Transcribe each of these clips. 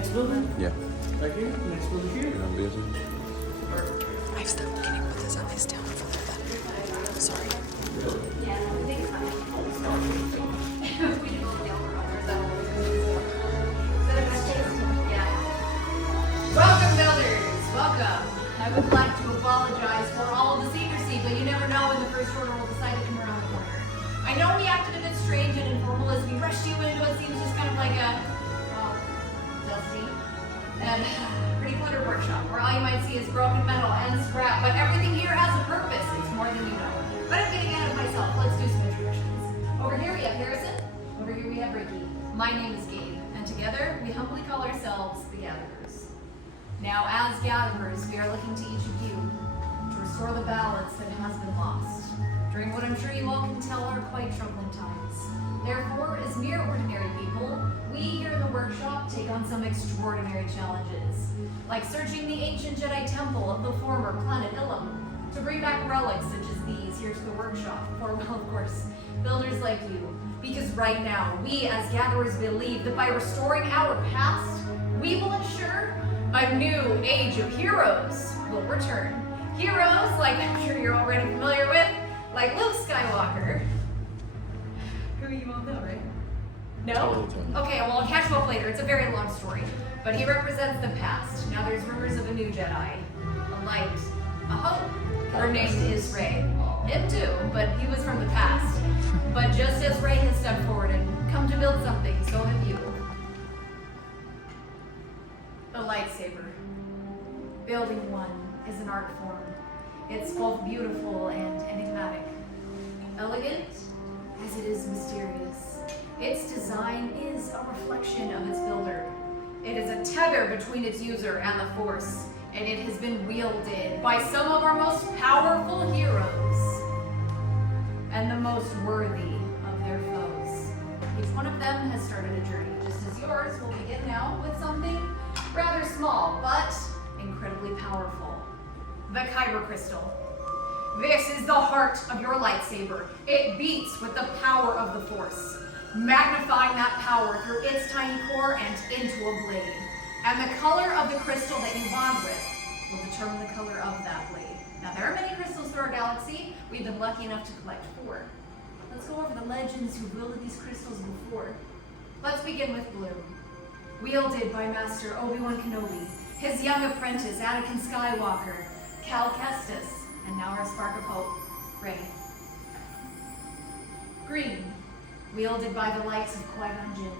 Next building? Yeah. Right here? Next building here? I've stopped kidding with this. I may stay on for a little bit. Sorry. Welcome, builders. Welcome. I would like to apologize for all of the secrecy, but you never know when the first order will decide to come around the corner. I know we acted a bit strange and informal as we rushed you into what seems just kind of like a, well, dusty and pretty cluttered workshop, where all you might see is broken metal and scrap, but everything here has a purpose. It's more than you know. But I'm getting ahead of myself. Let's do some introductions. Over here we have Harrison. Over here we have Ricky. My name is Gabe, and together we humbly call ourselves the Gatherers. Now, as Gatherers, we are looking to each of you to restore the balance that has been lost during what I'm sure you all can tell are quite troubling times. Therefore, as mere ordinary people, we here in the workshop take on some extraordinary challenges, like searching the ancient Jedi temple of the former planet Ilum to bring back relics such as these here to the workshop for, well, of course, builders like you. Because right now, we as Gatherers believe that by restoring our past, we will ensure a new age of heroes will return. Heroes, like I'm sure you're already familiar with, like Luke Skywalker. Who you all know, right? No? Okay, well, I'll catch you up later. It's a very long story. But he represents the past. Now there's rumors of a new Jedi. A light. A hope. Her name is Rey. Him too, but he was from the past. But just as Rey has stepped forward and come to build something, so have you. The lightsaber. Building one is an art form. It's both beautiful and enigmatic. Elegant as it is mysterious. Its design is a reflection of its builder. It is a tether between its user and the Force, and it has been wielded by some of our most powerful heroes and the most worthy of their foes. Each one of them has started a journey, just as yours will begin now with something rather small, but incredibly powerful. The Kyber Crystal. This is the heart of your lightsaber. It beats with the power of the Force, magnifying that power through its tiny core and into a blade. And the color of the crystal that you bond with will determine the color of that blade. Now, there are many crystals through our galaxy. We've been lucky enough to collect 4. Let's go over the legends who wielded these crystals before. Let's begin with blue. Wielded by Master Obi-Wan Kenobi, his young apprentice Anakin Skywalker, Cal Kestis, and now our spark of hope, Rey. Green, wielded by the likes of Qui-Gon Jinn,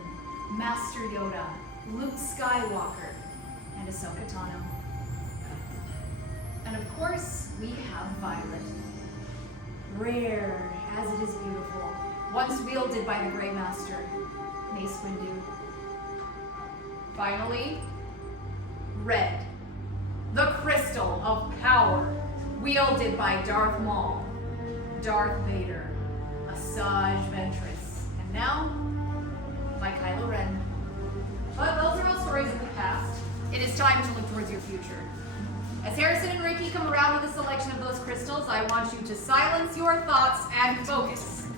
Master Yoda, Luke Skywalker, and Ahsoka Tano. And of course, we have violet. Rare as it is beautiful, once wielded by the Grey Master, Mace Windu. Finally, red, the crystal of power, wielded by Darth Maul, Darth Vader, Asajj Ventress, and now by Kylo Ren. But those are all stories of the past. It is time to look towards your future. As Harrison and Ricky come around with a selection of those crystals, I want you to silence your thoughts and focus.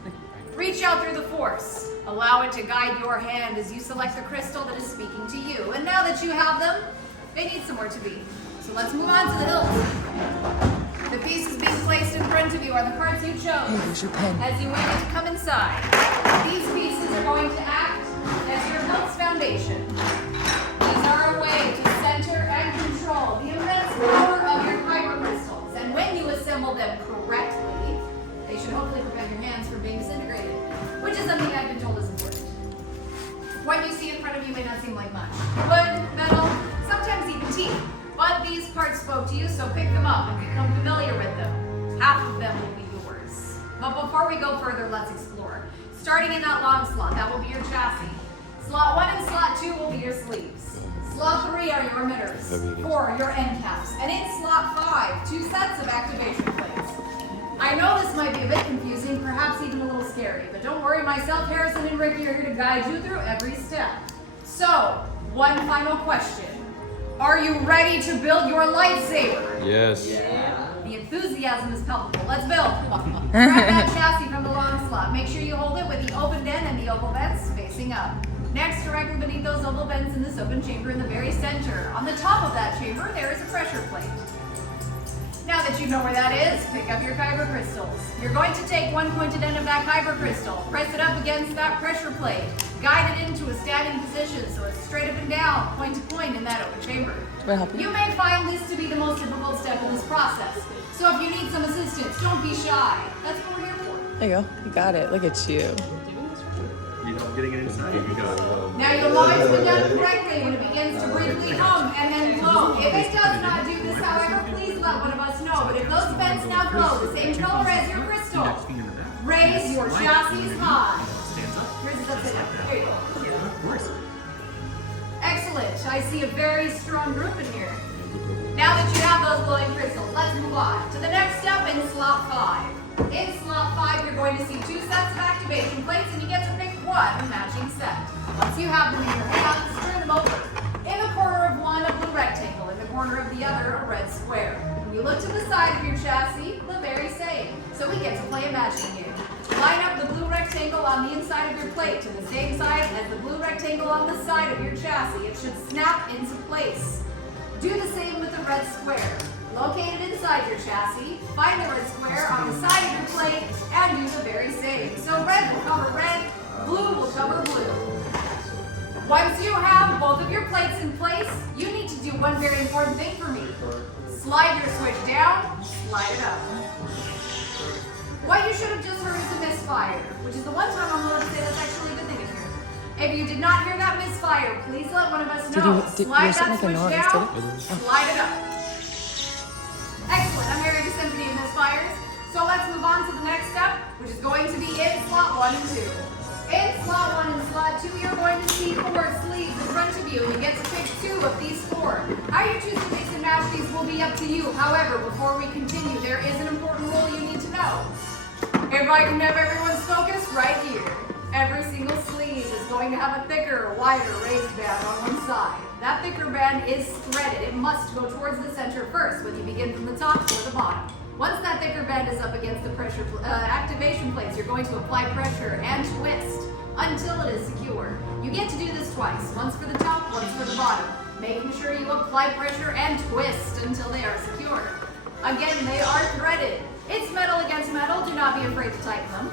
Reach out through the Force. Allow it to guide your hand as you select the crystal that is speaking to you. And now that you have them, they need somewhere to be. So let's move on to the hilt. The pieces being placed in front of you are the parts you chose. Hey, here's your pen. As you wait to come inside, these pieces are going to act as your hilt's foundation. These are a way to center and control the immense power of your kyber crystals. And when you assemble them correctly, they should hopefully prevent your hands from being disintegrated, which is something I've been told is important. What you see in front of you may not seem like much. Wood, metal, sometimes even teeth. But these parts spoke to you, so pick them up and become familiar with them. Half of them will be yours. But before we go further, let's explore. Starting in that long slot, that will be your chassis. Slot 1 and slot 2 will be your sleeves. Slot 3 are your emitters. 4 your end caps. And in slot 5, 2 sets of activation plates. I know this might be a bit confusing, perhaps even a little scary, but don't worry, myself, Harrison, and Ricky are here to guide you through every step. So, one final question. Are you ready to build your lightsaber? Yes. Yeah. The enthusiasm is palpable. Let's build. Grab that chassis from the long slot. Make sure you hold it with the opened end and the oval vents facing up. Next, directly beneath those oval vents in this open chamber in the very center, on the top of that chamber, there is a pressure plate. Now that you know where that is, pick up your kyber crystals. You're going to take one pointed end of that kyber crystal, press it up against that pressure plate, guide it into a standing position so it's straight up and down, point to point in that open chamber. Do I help you? You may find this to be the most difficult step in this process, so if you need some assistance, don't be shy. That's what we're here for. There you go. You got it. Look at you. You know, getting it inside. You got it. Now your line's been done correctly when it begins to briefly hum and then glow. If it does not do this, however, please let one of us know. But if those vents now glow the same color as your crystal, raise your chassis high. Raise it upside down. There you go. Of course. Excellent. I see a very strong group in here. Now that you have those glowing crystals, let's move on to the next step in slot 5. In slot 5, you're going to see 2 sets of activation plates, and you get to pick one matching set. Once you have them in your hands, turn them over. In the corner of one, a blue rectangle. In the corner of the other, a red square. When you look to the side of your chassis, the very same. So we get to play a matching game. Line up the blue rectangle on the inside of your plate to the same side as the blue rectangle on the side of your chassis. It should snap into place. Do the same with the red square. Locate it inside your chassis, find the red square on the side of your plate, and do the very same. So red will cover red, blue will cover blue. Once you have both of your plates in place, you need to do one very important thing for me. Slide your switch down, slide it up. What you should have just heard is a misfire, which is the one time I'm willing to say that's actually a good thing in here. If you did not hear that misfire, please let one of us know. Slide that switch down, slide it up. Excellent, I'm hearing a symphony of misfires. So let's move on to the next step, which is going to be in slot 1 and 2. In slot 1 and slot 2, you're going to see 4 sleeves in front of you, and you get to pick 2 of these 4. How you choose to mix and match these will be up to you. However, before we continue, there is an important rule you need to know. If I can have everyone's focus right here. Every single sleeve is going to have a thicker, wider raised band on one side. That thicker band is threaded. It must go towards the center first when you begin from the top or the bottom. Once that thicker band is up against the pressure activation plates, you're going to apply pressure and twist until it is secure. You get to do this twice, once for the top, once for the bottom, making sure you apply pressure and twist until they are secure. Again, they are threaded. It's metal against metal. Do not be afraid to tighten them.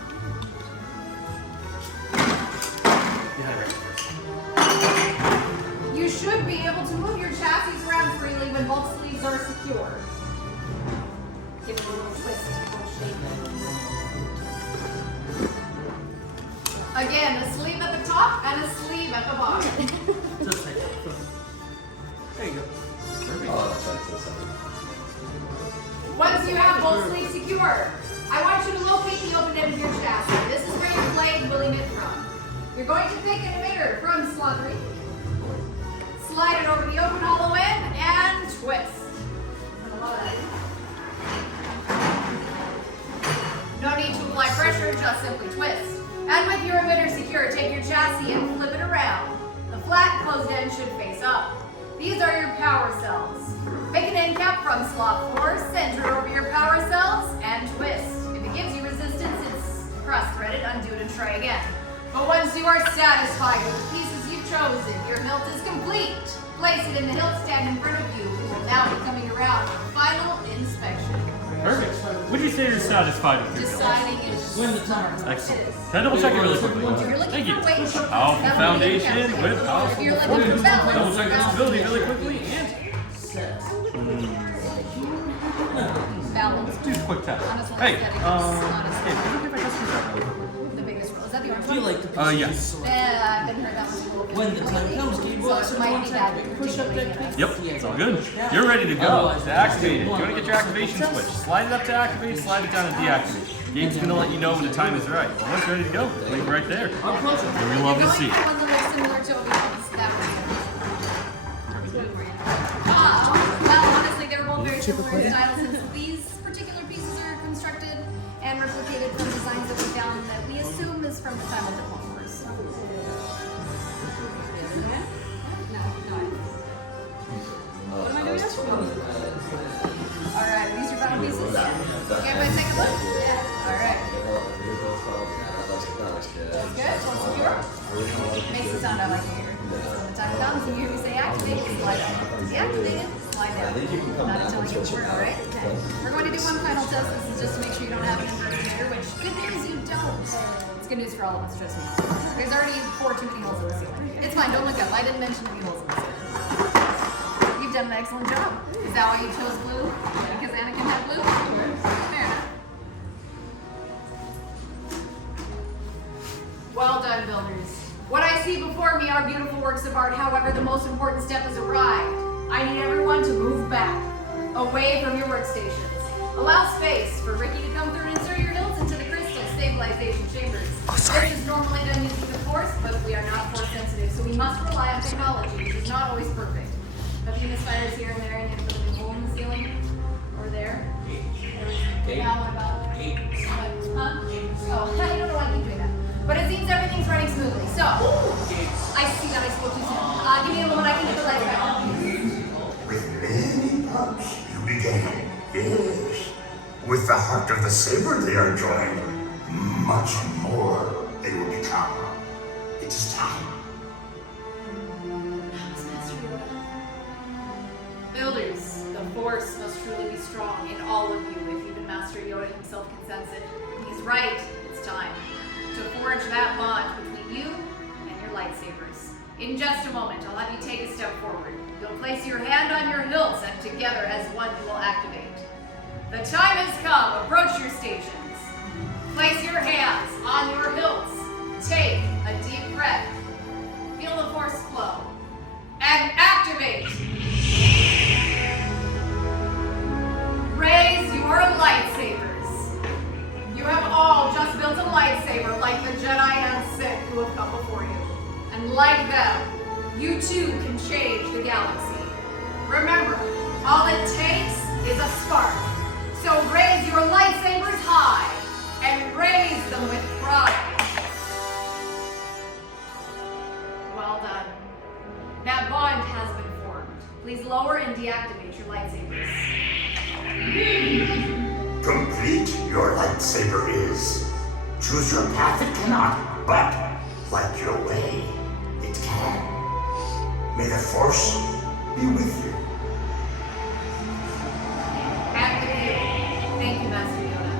You should be able to move your chassis around freely when both sleeves are secure. Give it a little twist, a little shake. Again, a sleeve at the top and a sleeve at the bottom. There you go. Once you have both sleeves secure, I want you to locate the open end of your chassis. This is where your blade will emit from. You're going to pick an emitter from slot 3. Slide it over the open hollow end and twist. No need to apply pressure, just simply twist. And with your emitter secure, take your chassis and flip it around. The flat closed end should face up. These are your power cells. Make an end cap from slot 4, center it over your power cells, and twist. If it gives you resistance, it's cross-threaded, undo it and try again. But once you are satisfied with the pieces you've chosen, your hilt is complete. Place it in the hilt stand in front of you. We will now be coming around for final inspection. Perfect. Would you say you're satisfied with your build? Deciding is when the time. Excellent. Can I double check it really quickly? Thank you. Powerful foundation with powerful performance. Double check the stability really quickly and balance. let's do a quick test. Hey, can you give my customer check really quickly? The biggest role. Is that the orange Do you one? like the Yes. I've been heard that one. When the time comes, can you go So it might be that push up that quick? Yep, it's all good. You're ready to go. To activate it, you want to get your activation switch. Slide it up to activate, slide it down to deactivate. Game's going to let you know when the time is right. Well, it's ready to go. Leave right there. And we love to see it. One that looks similar to Obi-Wan's. That one. Well, honestly, they're both very similar in style since these particular pieces are constructed and replicated from designs that we found that we assume is from the time of the Clone Wars. Alright, these are your final pieces? Okay, everybody take a look? Alright. That's good. Well, secure. Makes it sound like you hear me say activate, slide up. Deactivate it, slide down. Not until we get to work, alright? Okay. We're going to do one final test. This is just to make sure you don't have an inverted here, which good news you don't. It's good news for all of us, trust me. There's already 4 too many holes in the ceiling. It's fine, don't look up. I didn't mention any holes in the ceiling. You've done an excellent job. Is that why you chose blue? Because Anakin had blue? Fair enough. Well done, builders. What I see before me are beautiful works of art. However, the most important step has arrived. I need everyone to move back, away from your workstations. Allow space for Ricky to come through and insert your hilts into the crystal stabilization chambers. This is normally done using the Force, but we are not Force sensitive, so we must rely on technology, which is not always perfect. A few misfires here and there, and you have to put a hole in the ceiling, or there. Now what about? Huh? Oh, I don't know why I keep doing that. But it seems everything's running smoothly. So, I see that I spoke too soon. Give me a moment, I can get the lights back on. With many pups you began, yes. With the heart of the saber they are joined, much more they will become. It is time. Builders, the Force must truly be strong in all of you. If even Master Yoda himself consents it. He's right, it's time to forge that bond between you and your lightsabers. In just a moment, I'll have you take a step forward. You'll place your hand on your hilts, and together as one you will activate. The time has come. Approach your stations. Place your hands on your hilts. Take a deep breath. Feel the Force flow. And activate. Raise your lightsabers. You have all just built a lightsaber like the Jedi and Sith who have come before you. And like them, you too can change the galaxy. Remember, all it takes is a spark. So raise your lightsabers high and raise them with pride. Well done. That bond has been formed. Please lower and deactivate your lightsabers. Complete your lightsaber is. Choose your path it cannot, but like your way, it can. May the Force be with you. And with you. Thank you, Master Yoda.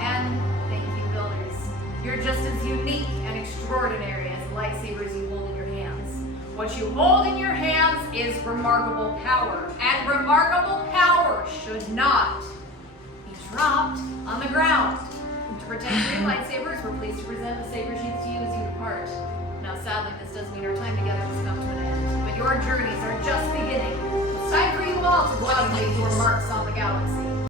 And thank you, builders. You're just as unique and extraordinary as the lightsabers you hold in your hands. What you hold in your hands is remarkable power, and remarkable power should not be dropped on the ground. To protect your lightsabers, we're pleased to present the saber sheaths to you as you depart. Now, sadly, this does mean our time together has come to an end, but your journeys are just beginning. It's time for you all to go out and make your marks on the galaxy.